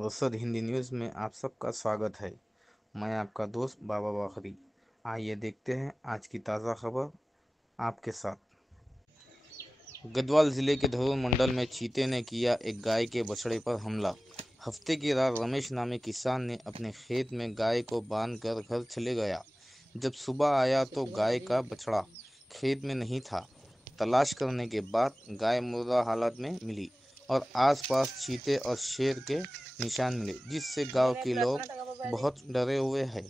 रसद हिंदी न्यूज़ में आप सबका स्वागत है। मैं आपका दोस्त बाबा बाखरी। आइए देखते हैं आज की ताज़ा खबर आपके साथ। गढ़वाल जिले के धरोर मंडल में चीते ने किया एक गाय के बछड़े पर हमला। हफ्ते की रात रमेश नामी किसान ने अपने खेत में गाय को बांधकर घर चले गया। जब सुबह आया तो गाय का बछड़ा खेत में नहीं था। तलाश करने के बाद गाय मुर्दा हालत में मिली और आसपास चीते और शेर के निशान मिले, जिससे गांव के लोग बहुत डरे हुए हैं।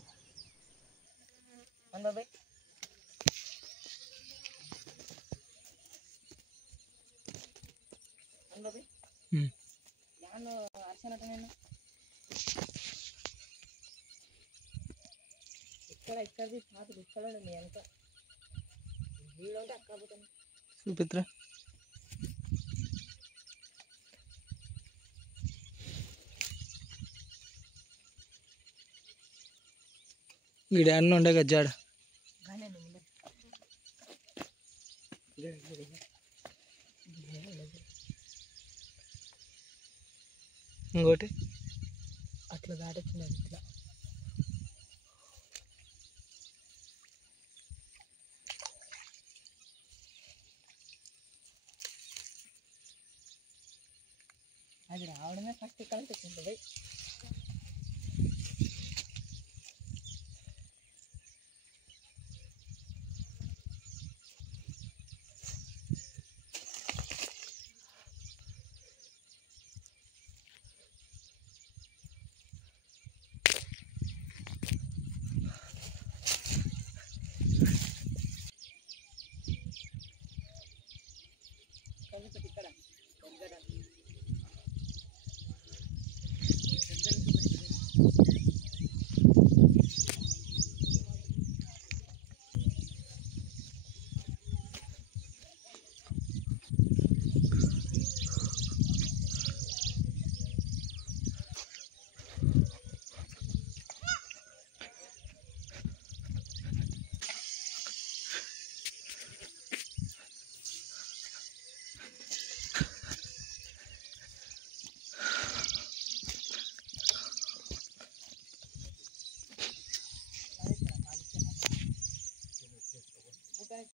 చూపిత్రా ఈడ అన్న ఉండే గజ్జాడ ఇంకోటి అట్లా దాటొచ్చినది ఇట్లా అది రావడమే ఫస్ట్ ఇక్కడ తెచ్చింది.